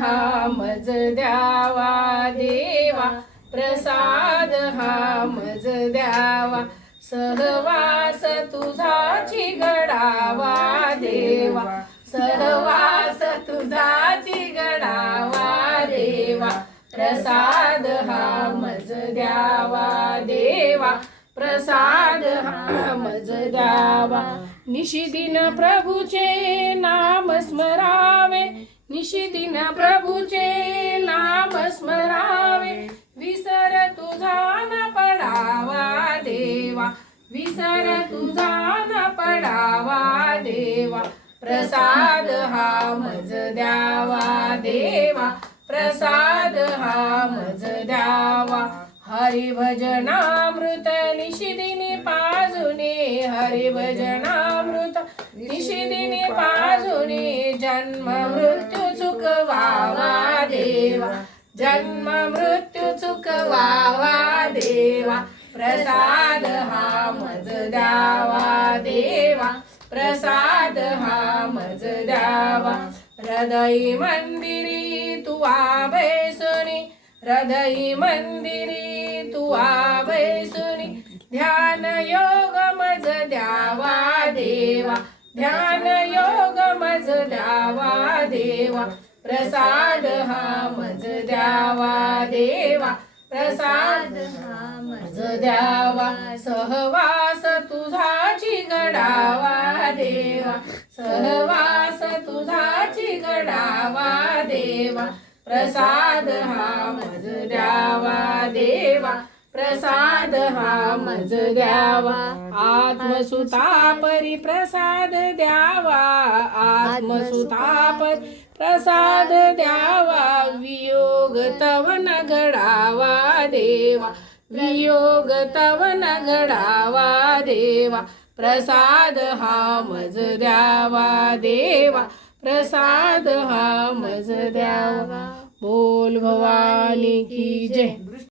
हा मज द्यावा देवा प्रसाद हा मज द्यावा. सहवास तुझाची गडावा देवा सहवास तुझाची गडावा देवा प्रसाद हा मज द्यावा देवा प्रसाद हा मज द्यावा. निशिदिन प्रभूचे नाम स्मरावे निशिदिन प्रभूचे नाम स्मरावे. विसर तुझा न पडावा देवा. विसर तुझा न पडावा देवा. प्रसाद हा मज द्यावा देवा. प्रसाद हा मज द्यावा. हरिभजनामृत निशिदिनी पाजुने. हरिभजनामृत निशिदिनी पाजुने. जन्म मृत्यू चुकवावा देवा. जन्म मृत्यू चुकवावा देवा. प्रसाद हा मज द्यावा देवा. प्रसाद हा मज द्यावा. हृदय मंदिरी तू आभेसुनी. हृदय मंदिरी तू आभेसुनी. ध्यान योग मज द्यावा देवा. ध्यान योग मज द्यावा देवा. प्रसाद हा मज द्यावा देवा. प्रसाद हा मज द्यावा. सहवास तुझाची गडावा देवा. सहवास तुझाची गडावा देवा. प्रसाद हा मज द्यावा देवा. प्रसाद हा मज द्यावा. आत्मसुता परी प्रसाद द्यावा. आत्मसुता परी प्रसाद द्यावा. वियोग तव न घडावा देवा. वियोग तव न घडावा देवा. प्रसाद हा मज द्यावा देवा. प्रसाद हा मज द्यावा. बोल भवानी की जय.